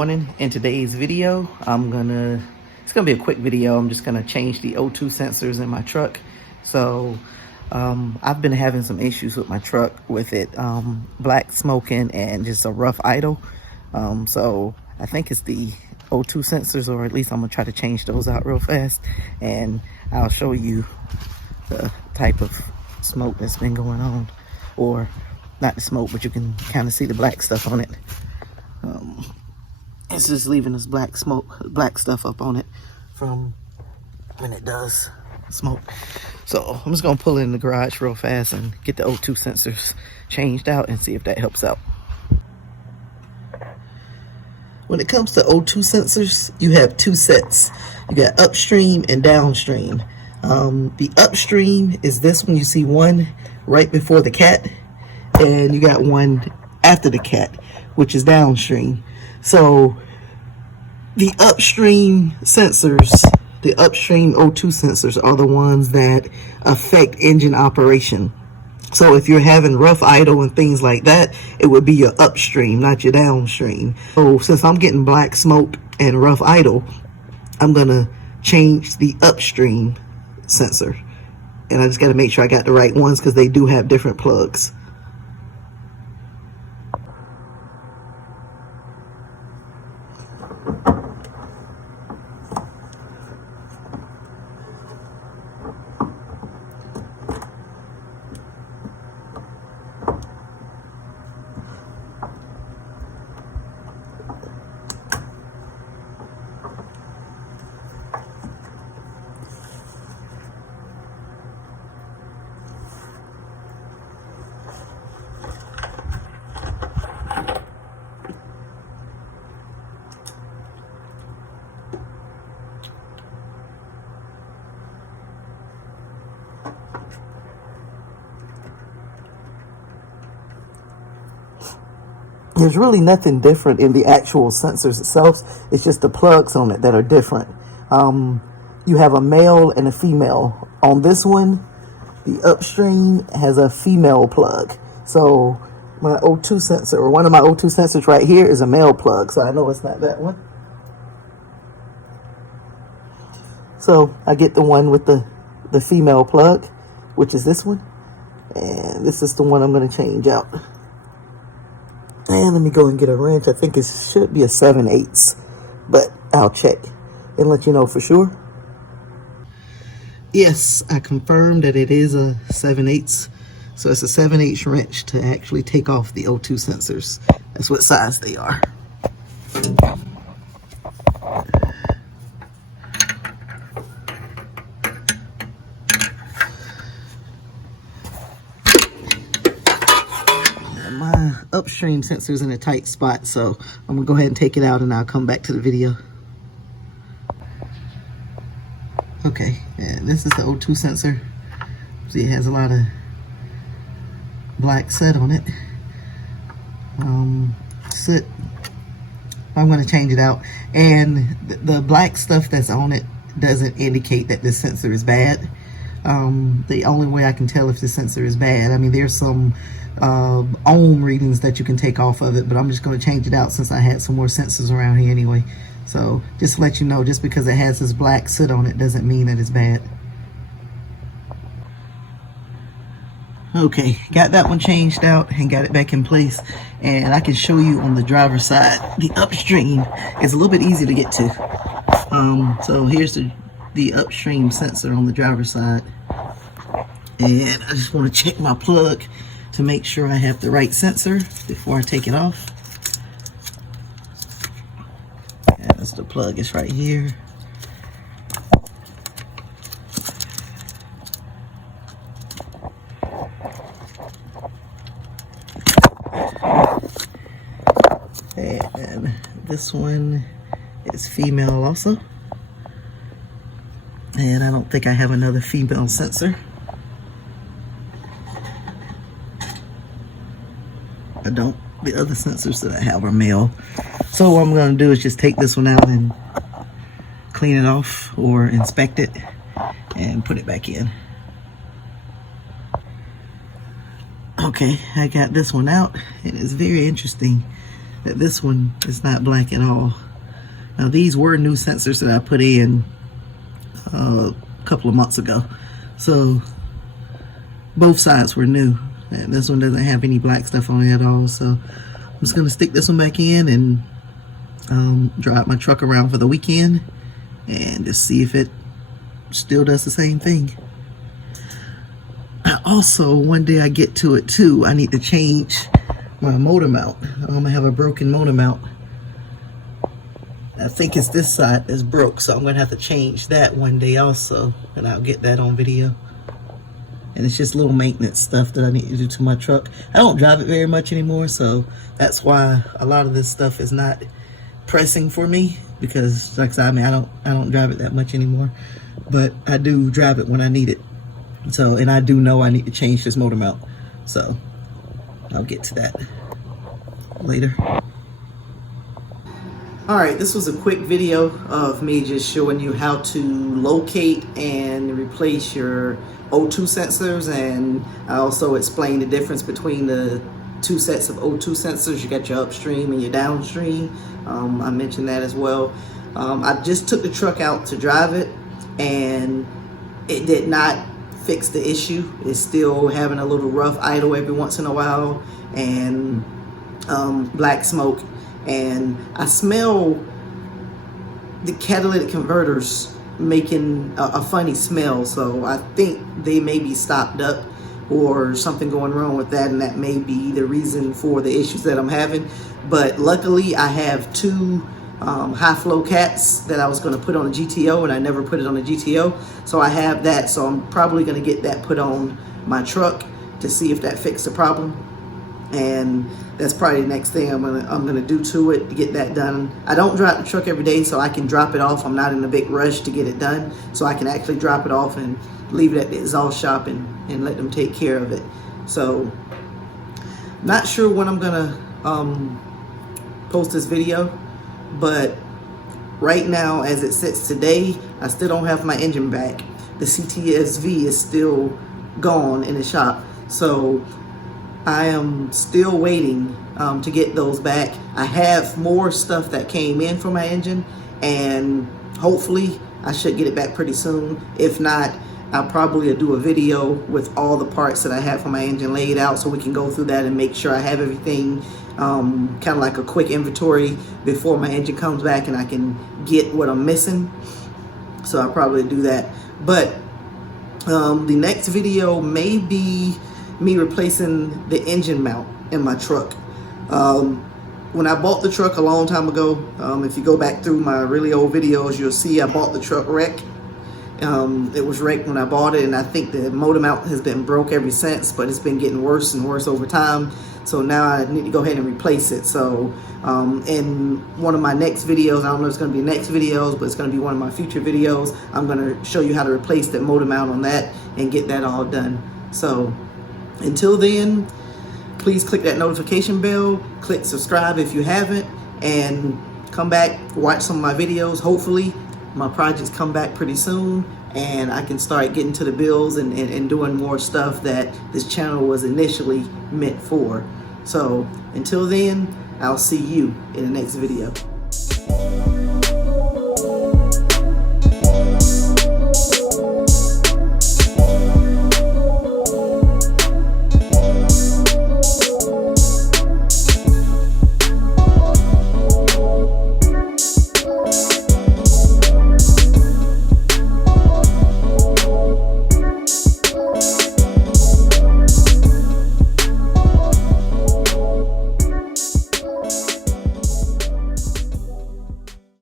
morning. In today's video, it's gonna be a quick video. I'm just gonna change the O2 sensors in my truck. So I've been having some issues with my truck with it black smoking and just a rough idle. So I think it's the O2 sensors, or at least I'm gonna try to change those out real fast, and I'll show you the type of smoke that's been going on, or not the smoke, but you can kind of see the black stuff on it. It's just leaving this black stuff up on it from when it does smoke. So I'm just gonna pull it in the garage real fast and get the O2 sensors changed out and see if that helps out. When it comes to O2 sensors, you have two sets. You got upstream and downstream. The upstream is this one. You see one right before the cat, and you got one after the cat, which is downstream. So the upstream sensors, the upstream O2 sensors, are the ones that affect engine operation. So if you're having rough idle and things like that, it would be your upstream, not your downstream. So since I'm getting black smoke and rough idle, I'm gonna change the upstream sensor. And I just gotta make sure I got the right ones, because they do have different plugs. There's really nothing different in the actual sensors itself. It's just the plugs on it that are different. You have a male and a female. On this one, the upstream has a female plug. So my O2 sensor, or one of my O2 sensors right here, is a male plug. So I know it's not that one. So I get the one with the female plug, which is this one. And this is the one I'm going to change out. And let me go and get a wrench. I think it should be a 7/8, but I'll check and let you know for sure. Yes, I confirmed that it is a 7/8. So it's a 7/8 wrench to actually take off the O2 sensors. That's what size they are. My upstream sensor's in a tight spot, so I'm gonna go ahead and take it out and I'll come back to the video. Okay, and this is the O2 sensor. See, it has a lot of black soot on it. Soot. I'm gonna change it out, and the black stuff that's on it doesn't indicate that this sensor is bad. The only way I can tell if the sensor is bad, I mean, there's some ohm readings that you can take off of it, but I'm just going to change it out since I had some more sensors around here anyway. So just to let you know, just because it has this black soot on it doesn't mean that it's bad. Okay, got that one changed out and got it back in place, and I can show you on the driver's side. The upstream is a little bit easy to get to. So here's the upstream sensor on the driver's side, and I just want to check my plug to make sure I have the right sensor before I take it off. And that's the plug, it's right here. And this one is female also. And I don't think I have another female sensor. I don't. The other sensors that I have are male. So what I'm going to do is just take this one out and clean it off or inspect it and put it back in. Okay, I got this one out. It is very interesting. that this one is not black at all. Now these were new sensors that I put in a couple of months ago, so both sides were new, and this one doesn't have any black stuff on it at all. So I'm just gonna stick this one back in and drive my truck around for the weekend and just see if it still does the same thing. Also, one day I get to it too, I need to change my motor mount. I have a broken motor mount. I think it's this side that's broke, so I'm gonna have to change that one day also, and I'll get that on video. And it's just little maintenance stuff that I need to do to my truck. I don't drive it very much anymore, so that's why a lot of this stuff is not pressing for me, because like I said, I mean, I don't drive it that much anymore, but I do drive it when I need it. So, and I do know I need to change this motor mount, so I'll get to that later. Alright, this was a quick video of me just showing you how to locate and replace your O2 sensors, and I also explained the difference between the two sets of O2 sensors. You got your upstream and your downstream. I mentioned that as well. I just took the truck out to drive it, and it did not fix the issue. It's still having a little rough idle every once in a while, and black smoke, and I smell the catalytic converters making a funny smell, so I think they may be stopped up or something going wrong with that, and that may be the reason for the issues that I'm having. But luckily I have two high flow cats that I was going to put on a GTO, and I never put it on a GTO, so I have that. So I'm probably going to get that put on my truck to see if that fixed the problem, and that's probably the next thing I'm gonna do to it to get that done. I don't drive the truck every day, so I can drop it off. I'm not in a big rush to get it done, so I can actually drop it off and leave it at the exhaust shop and let them take care of it. So not sure when I'm gonna post this video, but right now as it sits today, I still don't have my engine back. The CTSV is still gone in the shop, so I am still waiting to get those back. I have more stuff that came in for my engine, and hopefully I should get it back pretty soon. If not, I'll probably do a video with all the parts that I have for my engine laid out, so we can go through that and make sure I have everything, kind of like a quick inventory before my engine comes back, and I can get what I'm missing. So I'll probably do that. But the next video may be me replacing the engine mount in my truck. When I bought the truck a long time ago, if you go back through my really old videos, you'll see I bought the truck wrecked. It was wrecked when I bought it, and I think the motor mount has been broke ever since, but it's been getting worse and worse over time. So now I need to go ahead and replace it. So in one of my next videos, I don't know if it's going to be next videos, but it's going to be one of my future videos, I'm going to show you how to replace the motor mount on that and get that all done. So until then, please click that notification bell, click subscribe if you haven't, and come back, watch some of my videos. Hopefully my projects come back pretty soon, and I can start getting to the bills and doing more stuff that this channel was initially meant for. So until then, I'll see you in the next video.